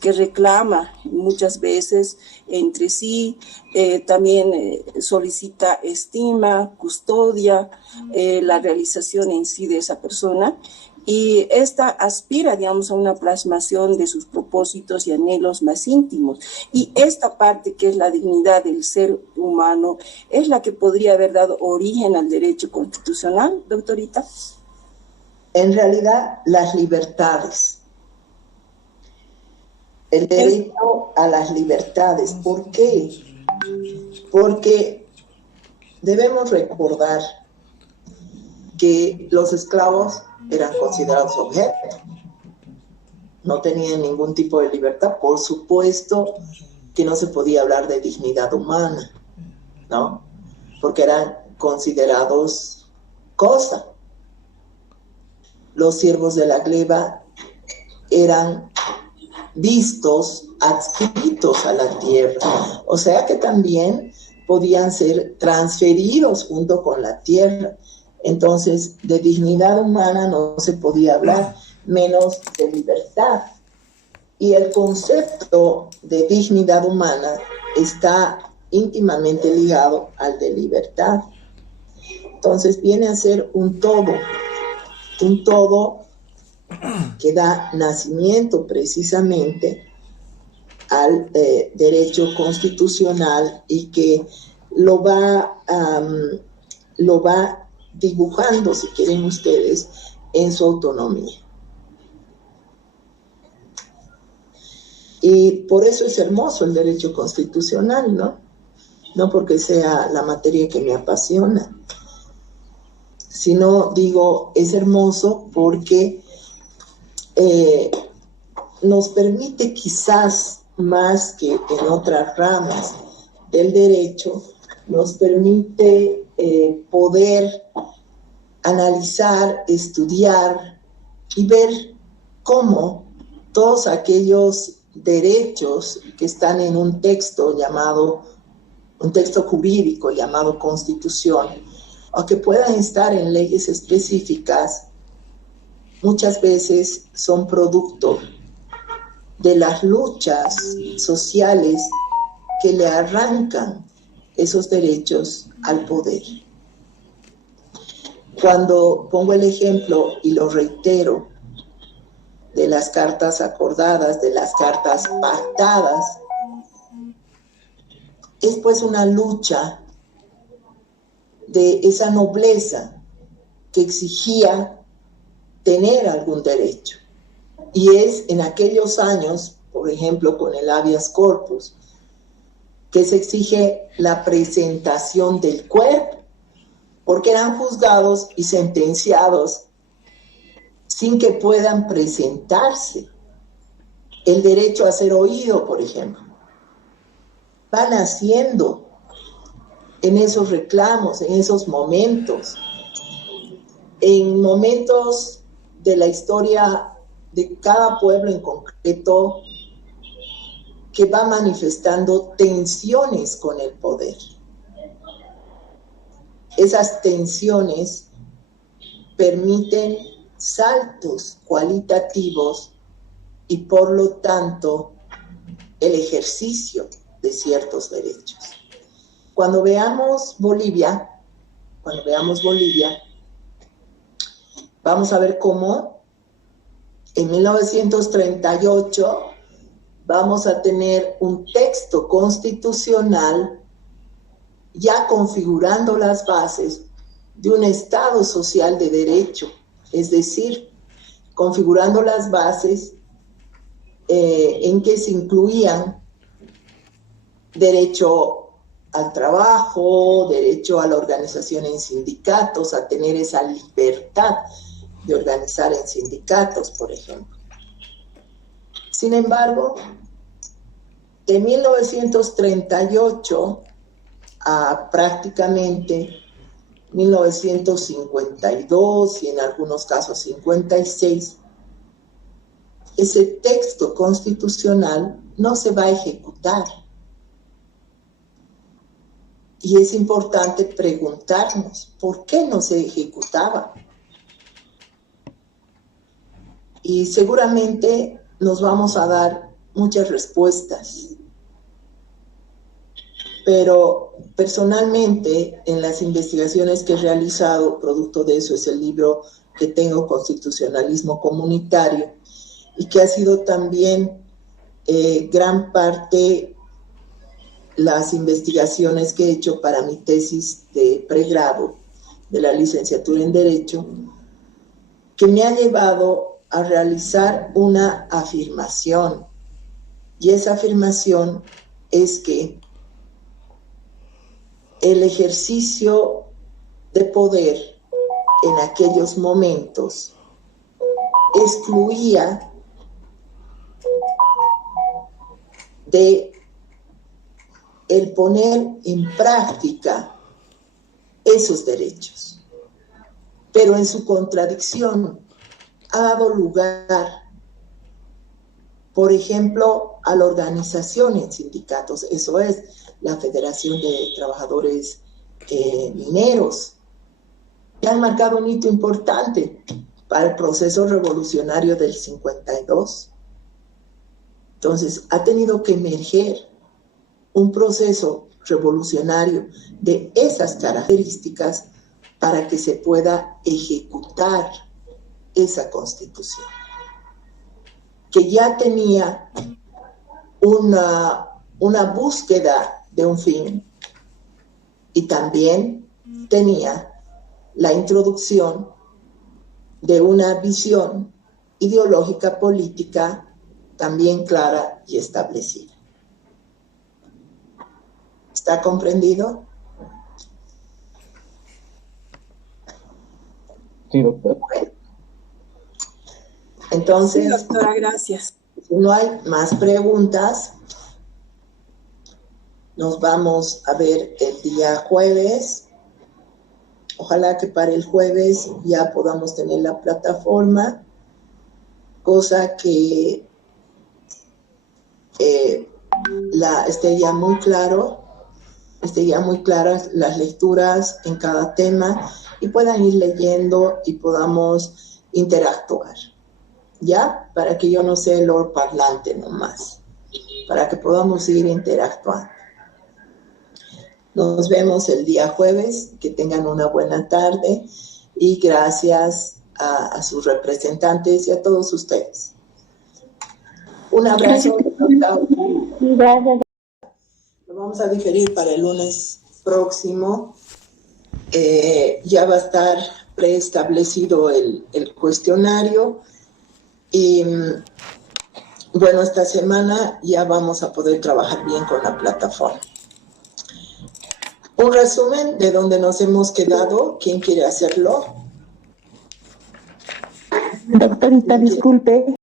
que reclama muchas veces entre sí, también solicita estima, custodia, la realización en sí de esa persona, y esta aspira, digamos, a una plasmación de sus propósitos y anhelos más íntimos. Y esta parte que es la dignidad del ser humano es la que podría haber dado origen al derecho constitucional, doctorita. En realidad, las libertades. el derecho a las libertades. ¿Por qué? Porque debemos recordar que los esclavos eran considerados objetos, no tenían ningún tipo de libertad. Por supuesto que no se podía hablar de dignidad humana, ¿no? Porque eran considerados cosa. Los siervos de la gleba eran vistos adscritos a la tierra, o sea que también podían ser transferidos junto con la tierra. Entonces, de dignidad humana no se podía hablar, menos de libertad. Y el concepto de dignidad humana está íntimamente ligado al de libertad. Entonces, viene a ser un todo que da nacimiento precisamente al derecho constitucional y que lo va dibujando, si quieren ustedes, en su autonomía. Y por eso es hermoso el derecho constitucional, ¿no? No porque sea la materia que me apasiona, sino, digo, es hermoso porque nos permite, quizás más que en otras ramas del derecho, nos permite poder analizar, estudiar y ver cómo todos aquellos derechos que están en un texto jurídico llamado Constitución, o que puedan estar en leyes específicas, muchas veces son producto de las luchas sociales que le arrancan esos derechos al poder. Cuando pongo el ejemplo, y lo reitero, de las cartas acordadas, de las cartas pactadas, es pues una lucha de esa nobleza que exigía tener algún derecho. Y es en aquellos años, por ejemplo, con el habeas corpus, que se exige la presentación del cuerpo, porque eran juzgados y sentenciados sin que puedan presentarse. El derecho a ser oído, por ejemplo, va naciendo en esos reclamos, en esos momentos, en momentos de la historia de cada pueblo en concreto, que va manifestando tensiones con el poder. Esas tensiones permiten saltos cualitativos y, por lo tanto, el ejercicio de ciertos derechos. Cuando veamos Bolivia, vamos a ver cómo en 1938 vamos a tener un texto constitucional ya configurando las bases de un Estado social de derecho, es decir, configurando las bases en que se incluían derecho al trabajo, derecho a la organización en sindicatos, a tener esa libertad de organizar en sindicatos, por ejemplo. Sin embargo, de 1938 a prácticamente 1952 y en algunos casos 56, ese texto constitucional no se va a ejecutar. Y es importante preguntarnos, ¿por qué no se ejecutaba? Y seguramente nos vamos a dar muchas respuestas. Pero personalmente, en las investigaciones que he realizado, producto de eso es el libro que tengo, Constitucionalismo Comunitario, y que ha sido también gran parte las investigaciones que he hecho para mi tesis de pregrado de la licenciatura en Derecho, que me ha llevado a realizar una afirmación Y esa afirmación es que el ejercicio de poder en aquellos momentos excluía de el poner en práctica esos derechos. Pero en su contradicción ha dado lugar, por ejemplo, a la organización en sindicatos, eso es la Federación de Trabajadores Mineros, que han marcado un hito importante para el proceso revolucionario del 52. Entonces, ha tenido que emerger un proceso revolucionario de esas características para que se pueda ejecutar esa Constitución, que ya tenía una búsqueda de un fin y también tenía la introducción de una visión ideológica política también clara y establecida. ¿Está comprendido? Sí, doctor. Bueno. Entonces, sí, doctora, gracias. Si no hay más preguntas, nos vamos a ver el día jueves. Ojalá que para el jueves ya podamos tener la plataforma, cosa que esté ya muy claras las lecturas en cada tema y puedan ir leyendo y podamos interactuar, ¿ya? Para que yo no sea el Lord parlante nomás, para que podamos ir interactuando. Nos vemos el día jueves, que tengan una buena tarde y gracias a sus representantes y a todos ustedes. Un abrazo. Gracias. Lo vamos a diferir para el lunes próximo. Ya va a estar preestablecido el cuestionario y bueno, esta semana ya vamos a poder trabajar bien con la plataforma. Un resumen de dónde nos hemos quedado. ¿Quién quiere hacerlo? Doctorita, disculpe.